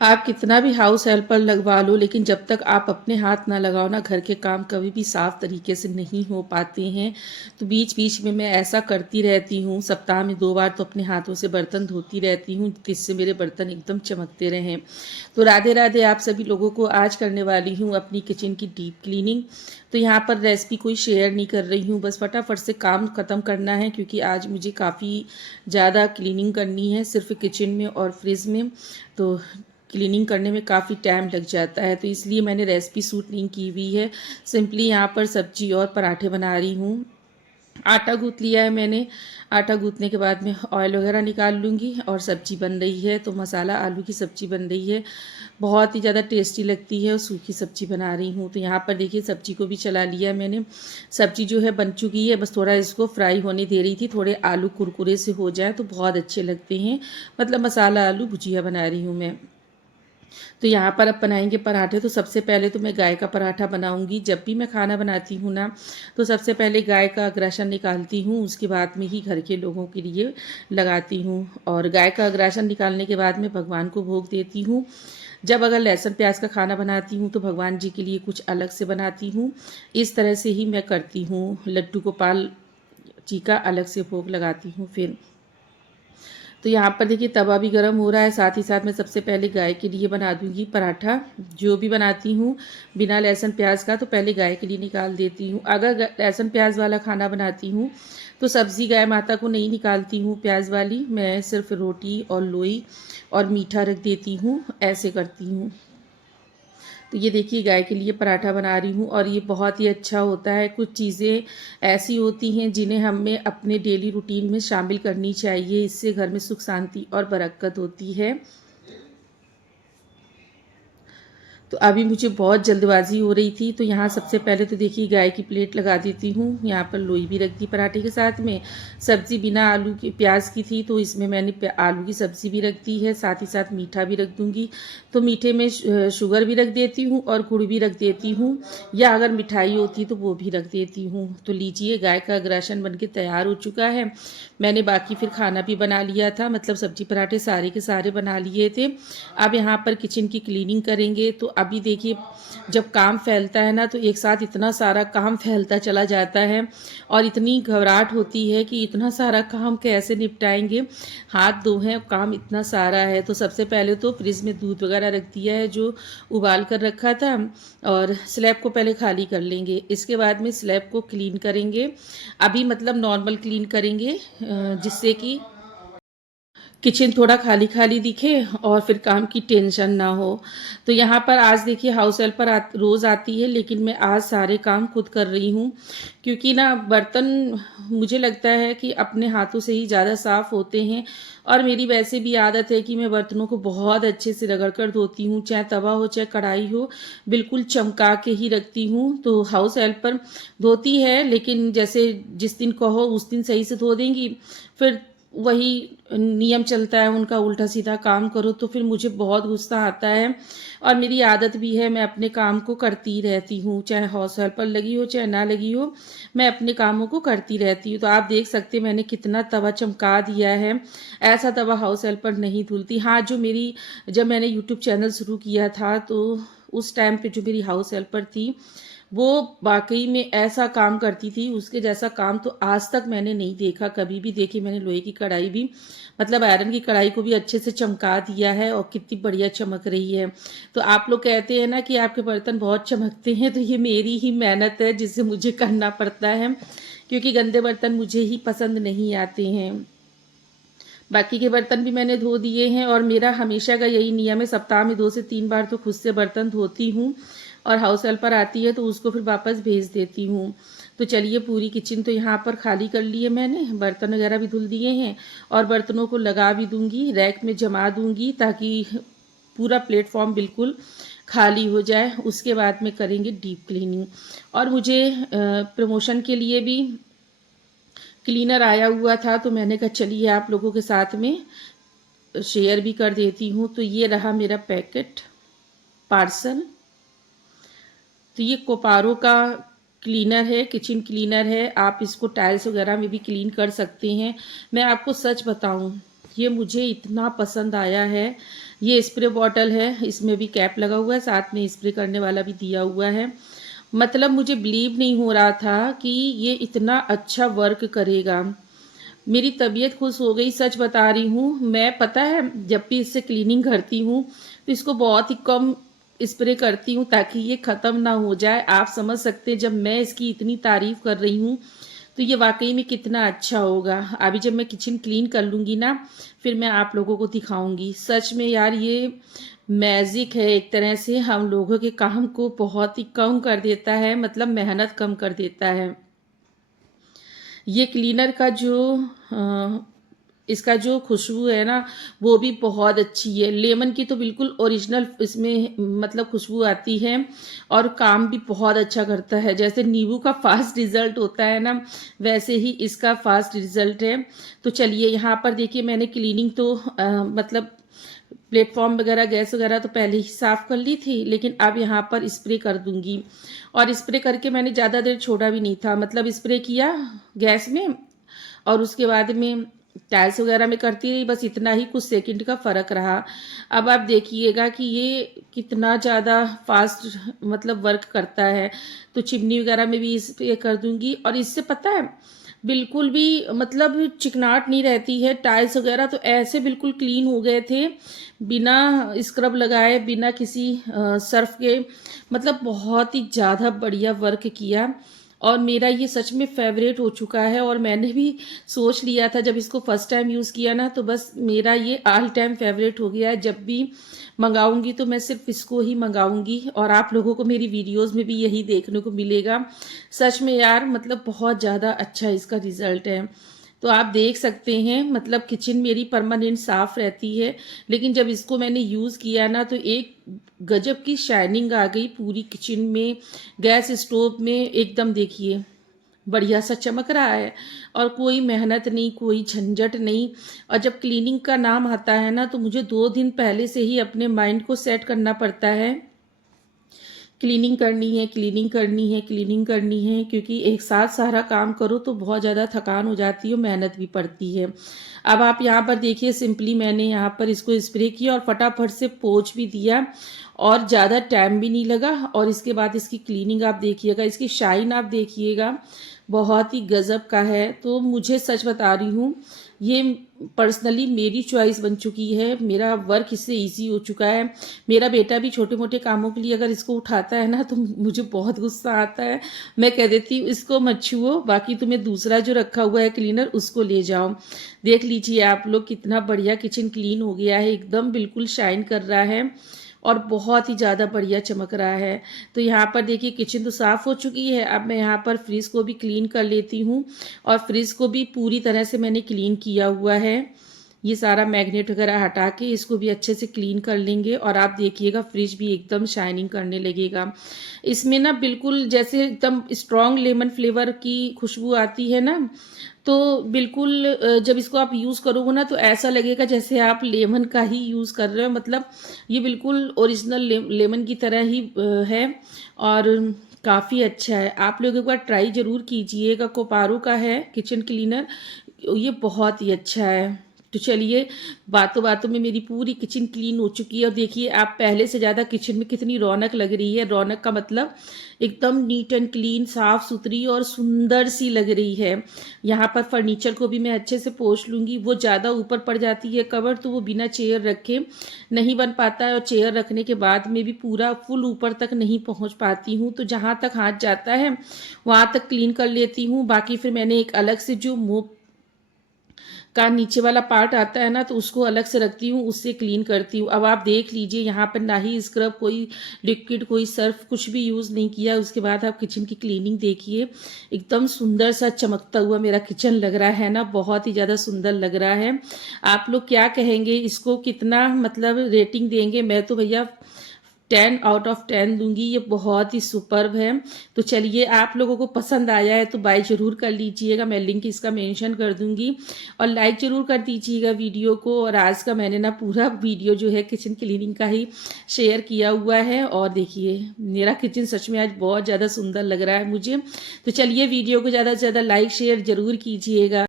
आप कितना भी हाउस हेल्पर लगवा लो, लेकिन जब तक आप अपने हाथ ना लगाओ ना, घर के काम कभी भी साफ तरीके से नहीं हो पाते हैं। तो बीच बीच में मैं ऐसा करती रहती हूँ, सप्ताह में 2 बार तो अपने हाथों से बर्तन धोती रहती हूँ, जिससे मेरे बर्तन एकदम चमकते रहें। तो राधे राधे आप सभी लोगों को। आज करने वाली हूँ अपनी किचन की डीप क्लीनिंग। तो यहाँ पर रेसिपी कोई शेयर नहीं कर रही हूँ, बस फटाफट से काम ख़त्म करना है, क्योंकि आज मुझे काफ़ी ज़्यादा क्लीनिंग करनी है, सिर्फ किचन में और फ्रिज में। तो क्लीनिंग करने में काफ़ी टाइम लग जाता है, तो इसलिए मैंने रेसिपी शूट नहीं की हुई है। सिंपली यहाँ पर सब्जी और पराठे बना रही हूँ। आटा गूँथ लिया है मैंने। आटा गूँथने के बाद में ऑयल वगैरह निकाल लूँगी और सब्जी बन रही है। तो मसाला आलू की सब्जी बन रही है, बहुत ही ज़्यादा टेस्टी लगती है और सूखी सब्जी बना रही हूँ। तो यहाँ पर देखिए सब्जी को भी चला लिया मैंने। सब्जी जो है बन चुकी है, बस थोड़ा इसको फ्राई होने दे रही थी। थोड़े आलू कुरकुरे से हो जाए तो बहुत अच्छे लगते हैं, मतलब मसाला आलू भुजिया बना रही हूँ मैं। तो यहाँ पर अब बनाएंगे पराठे। तो सबसे पहले तो मैं गाय का पराठा बनाऊंगी। जब भी मैं खाना बनाती हूँ ना, तो सबसे पहले गाय का अग्रासन निकालती हूँ, उसके बाद में ही घर के लोगों के लिए लगाती हूँ। और गाय का अग्रासन निकालने के बाद में भगवान को भोग देती हूँ। जब अगर लहसुन प्याज का खाना बनाती हूँ तो भगवान जी के लिए कुछ अलग से बनाती हूँ। इस तरह से ही मैं करती हूँ। लड्डू गोपाल जी का अलग से भोग लगाती हूँ फिर। तो यहाँ पर देखिए तवा भी गर्म हो रहा है, साथ ही साथ मैं सबसे पहले गाय के लिए बना दूंगी पराठा। जो भी बनाती हूँ बिना लहसुन प्याज का, तो पहले गाय के लिए निकाल देती हूँ। अगर लहसुन प्याज वाला खाना बनाती हूँ तो सब्ज़ी गाय माता को नहीं निकालती हूँ प्याज वाली, मैं सिर्फ रोटी और लोई और मीठा रख देती हूँ, ऐसे करती हूँ। तो ये देखिए गाय के लिए पराठा बना रही हूँ और ये बहुत ही अच्छा होता है। कुछ चीज़ें ऐसी होती हैं जिन्हें हमें अपने डेली रूटीन में शामिल करनी चाहिए, इससे घर में सुख शांति और बरकत होती है। तो अभी मुझे बहुत जल्दबाजी हो रही थी, तो यहाँ सबसे पहले तो देखिए गाय की प्लेट लगा देती हूँ। यहाँ पर लोई भी रख दी पराठे के साथ में। सब्ज़ी बिना आलू की प्याज की थी, तो इसमें मैंने आलू की सब्ज़ी भी रख दी है, साथ ही साथ मीठा भी रख दूँगी। तो मीठे में शुगर भी रख देती हूँ और गुड़ भी रख देती हूँ, या अगर मिठाई होती तो वो भी रख देती हूँ। तो लीजिए गाय का अग्रासन बन के तैयार हो चुका है। मैंने बाकी फिर खाना भी बना लिया था, मतलब सब्जी पराठे सारे के सारे बना लिए थे। अब यहाँ पर किचन की क्लीनिंग करेंगे। तो अभी देखिए जब काम फैलता है ना, तो एक साथ इतना सारा काम फैलता चला जाता है और इतनी घबराहट होती है कि इतना सारा काम कैसे निपटाएंगे। हाथ दो हैं, काम इतना सारा है। तो सबसे पहले तो फ्रिज में दूध वगैरह रख दिया है जो उबाल कर रखा था, और स्लैब को पहले खाली कर लेंगे। इसके बाद में स्लैब को क्लीन करेंगे। अभी मतलब नॉर्मल क्लीन करेंगे, जिससे कि किचन थोड़ा खाली खाली दिखे और फिर काम की टेंशन ना हो। तो यहाँ पर आज देखिए हाउस हेल्पर रोज़ आती है, लेकिन मैं आज सारे काम खुद कर रही हूँ, क्योंकि ना बर्तन मुझे लगता है कि अपने हाथों से ही ज़्यादा साफ़ होते हैं। और मेरी वैसे भी आदत है कि मैं बर्तनों को बहुत अच्छे से रगड़ कर धोती हूँ, चाहे तवा हो चाहे कढ़ाई हो, बिल्कुल चमका के ही रखती हूँ। तो हाउस हेल्पर धोती है, लेकिन जैसे जिस दिन कहो उस दिन सही से धो देंगी, फिर वही नियम चलता है उनका, उल्टा सीधा काम करो तो फिर मुझे बहुत गुस्सा आता है। और मेरी आदत भी है, मैं अपने काम को करती रहती हूँ, चाहे हाउस हेल्पर लगी हो चाहे ना लगी हो, मैं अपने कामों को करती रहती हूँ। तो आप देख सकते हैं मैंने कितना तवा चमका दिया है। ऐसा तवा हाउस हेल्पर नहीं धुलती। हाँ, जब मैंने यूट्यूब चैनल शुरू किया था, तो उस टाइम पे जो मेरी हाउस हेल्पर थी, वो वाकई में ऐसा काम करती थी, उसके जैसा काम तो आज तक मैंने नहीं देखा कभी भी। देखी मैंने लोहे की कढ़ाई भी, मतलब आयरन की कढ़ाई को भी अच्छे से चमका दिया है और कितनी बढ़िया चमक रही है। तो आप लोग कहते हैं ना कि आपके बर्तन बहुत चमकते हैं, तो ये मेरी ही मेहनत है जिसे मुझे करना पड़ता है, क्योंकि गंदे बर्तन मुझे ही पसंद नहीं आते हैं। बाकी के बर्तन भी मैंने धो दिए हैं और मेरा हमेशा का यही नियम है, सप्ताह में 2 से 3 बार तो खुद से बर्तन धोती हूँ, और हाउस हेल्पर आती है तो उसको फिर वापस भेज देती हूँ। तो चलिए पूरी किचन तो यहाँ पर खाली कर ली है मैंने, बर्तन वगैरह भी धुल दिए हैं और बर्तनों को लगा भी दूंगी, रैक में जमा दूंगी, ताकि पूरा प्लेटफॉर्म बिल्कुल खाली हो जाए। उसके बाद में करेंगे डीप क्लीनिंग। और मुझे प्रमोशन के लिए भी क्लीनर आया हुआ था, तो मैंने कहा चलिए आप लोगों के साथ में शेयर भी कर देती हूँ। तो ये रहा मेरा पैकेट पार्सल। तो ये कोपारो का क्लीनर है, किचन क्लीनर है। आप इसको टाइल्स वगैरह में भी क्लीन कर सकते हैं। मैं आपको सच बताऊं, ये मुझे इतना पसंद आया है। ये स्प्रे बॉटल है, इसमें भी कैप लगा हुआ है, साथ में स्प्रे करने वाला भी दिया हुआ है। मतलब मुझे बिलीव नहीं हो रहा था कि ये इतना अच्छा वर्क करेगा। मेरी तबीयत खुश हो गई, सच बता रही हूँ। मैं पता है जब भी इससे क्लीनिंग करती हूँ तो इसको बहुत ही कम स्प्रे करती हूँ ताकि ये ख़त्म ना हो जाए। आप समझ सकते हैं जब मैं इसकी इतनी तारीफ़ कर रही हूँ तो ये वाकई में कितना अच्छा होगा। अभी जब मैं किचन क्लीन कर लूँगी ना, फिर मैं आप लोगों को दिखाऊंगी। सच में यार ये मैजिक है, एक तरह से हम लोगों के काम को बहुत ही कम कर देता है, मतलब मेहनत कम कर देता है। ये क्लीनर का जो इसका जो खुशबू है ना वो भी बहुत अच्छी है। लेमन की तो बिल्कुल ओरिजिनल इसमें मतलब खुशबू आती है और काम भी बहुत अच्छा करता है। जैसे नींबू का फास्ट रिजल्ट होता है ना, वैसे ही इसका फास्ट रिजल्ट है। तो चलिए यहाँ पर देखिए, मैंने क्लीनिंग तो मतलब प्लेटफॉर्म वगैरह गैस वगैरह तो पहले ही साफ़ कर ली थी, लेकिन अब यहाँ पर स्प्रे कर दूंगी। और स्प्रे करके मैंने ज़्यादा देर छोड़ा भी नहीं था, मतलब स्प्रे किया गैस में और उसके बाद में टाइल्स वगैरह में करती रही, बस इतना ही, कुछ सेकंड का फ़र्क रहा। अब आप देखिएगा कि ये कितना ज़्यादा फास्ट मतलब वर्क करता है। तो चिमनी वगैरह में भी स्प्रे कर दूंगी और इससे पता है बिल्कुल भी मतलब चिकनाहट नहीं रहती है। टाइल्स वगैरह तो ऐसे बिल्कुल क्लीन हो गए थे बिना स्क्रब लगाए, बिना किसी सर्फ के। मतलब बहुत ही ज़्यादा बढ़िया वर्क किया और मेरा ये सच में फेवरेट हो चुका है। और मैंने भी सोच लिया था जब इसको फर्स्ट टाइम यूज़ किया ना, तो बस मेरा ये ऑल टाइम फेवरेट हो गया है। जब भी मंगाऊंगी तो मैं सिर्फ इसको ही मंगाऊंगी और आप लोगों को मेरी वीडियोस में भी यही देखने को मिलेगा। सच में यार मतलब बहुत ज़्यादा अच्छा इसका रिजल्ट है। तो आप देख सकते हैं मतलब किचन मेरी परमानेंट साफ़ रहती है, लेकिन जब इसको मैंने यूज़ किया ना तो एक गजब की शाइनिंग आ गई पूरी किचन में। गैस स्टोव में एकदम देखिए बढ़िया सा चमक रहा है और कोई मेहनत नहीं, कोई झंझट नहीं। और जब क्लीनिंग का नाम आता है ना तो मुझे 2 दिन पहले से ही अपने माइंड को सेट करना पड़ता है, क्लीनिंग करनी है, क्लीनिंग करनी है, क्लीनिंग करनी है, क्योंकि एक साथ सारा काम करो तो बहुत ज़्यादा थकान हो जाती है, मेहनत भी पड़ती है। अब आप यहाँ पर देखिए, सिंपली मैंने यहाँ पर इसको स्प्रे किया और फटाफट से पोंछ भी दिया और ज़्यादा टाइम भी नहीं लगा। और इसके बाद इसकी क्लीनिंग आप देखिएगा, इसकी शाइन आप देखिएगा, बहुत ही गज़ब का है। तो मुझे सच बता रही हूँ, ये पर्सनली मेरी चॉइस बन चुकी है, मेरा वर्क इससे इजी हो चुका है। मेरा बेटा भी छोटे मोटे कामों के लिए अगर इसको उठाता है ना तो मुझे बहुत गुस्सा आता है। मैं कह देती हूँ इसको मत छुओ, बाकी तुम्हें दूसरा जो रखा हुआ है क्लीनर उसको ले जाओ। देख लीजिए आप लोग कितना बढ़िया किचन क्लीन हो गया है, एकदम बिल्कुल शाइन कर रहा है और बहुत ही ज़्यादा बढ़िया चमक रहा है। तो यहाँ पर देखिए किचन तो साफ़ हो चुकी है। अब मैं यहाँ पर फ्रिज को भी क्लीन कर लेती हूँ और फ्रिज को भी पूरी तरह से मैंने क्लीन किया हुआ है। ये सारा मैग्नेट वगैरह हटा के इसको भी अच्छे से क्लीन कर लेंगे और आप देखिएगा फ्रिज भी एकदम शाइनिंग करने लगेगा। इसमें ना बिल्कुल जैसे एकदम स्ट्रॉन्ग लेमन फ्लेवर की खुशबू आती है ना, तो बिल्कुल जब इसको आप यूज़ करोगे ना तो ऐसा लगेगा जैसे आप लेमन का ही यूज़ कर रहे हो। मतलब ये बिल्कुल ओरिजिनल लेमन की तरह ही है और काफ़ी अच्छा है। आप लोग एक बार ट्राई ज़रूर कीजिएगा। कोपारो का है किचन क्लीनर, ये बहुत ही अच्छा है। तो चलिए, बातों बातों में मेरी पूरी किचन क्लीन हो चुकी है और देखिए आप पहले से ज़्यादा किचन में कितनी रौनक लग रही है। रौनक का मतलब एकदम नीट एंड क्लीन, साफ़ सुथरी और सुंदर सी लग रही है। यहाँ पर फर्नीचर को भी मैं अच्छे से पोंछ लूँगी। वो ज़्यादा ऊपर पड़ जाती है कवर, तो वो बिना चेयर रखे नहीं बन पाता है और चेयर रखने के बाद में भी पूरा फुल ऊपर तक नहीं पहुँच पाती हूँ। तो जहाँ तक हाथ जाता है वहाँ तक क्लीन कर लेती हूँ। बाकी फिर मैंने एक अलग से जो मोप का नीचे वाला पार्ट आता है ना तो उसको अलग से रखती हूँ, उससे क्लीन करती हूँ। अब आप देख लीजिए यहाँ पर ना ही स्क्रब, कोई लिक्विड, कोई सर्फ, कुछ भी यूज़ नहीं किया। उसके बाद आप किचन की क्लीनिंग देखिए, एकदम सुंदर सा चमकता हुआ मेरा किचन लग रहा है ना, बहुत ही ज़्यादा सुंदर लग रहा है। आप लोग क्या कहेंगे, इसको कितना मतलब रेटिंग देंगे? मैं तो भैया 10 आउट ऑफ 10 दूंगी, ये बहुत ही सुपर्ब है। तो चलिए, आप लोगों को पसंद आया है तो बाय ज़रूर कर लीजिएगा, मैं लिंक इसका मेंशन कर दूंगी और लाइक ज़रूर कर दीजिएगा वीडियो को। और आज का मैंने ना पूरा वीडियो जो है किचन क्लीनिंग का ही शेयर किया हुआ है और देखिए मेरा किचन सच में आज बहुत ज़्यादा सुंदर लग रहा है मुझे। तो चलिए, वीडियो को ज़्यादा से ज़्यादा लाइक शेयर ज़रूर कीजिएगा।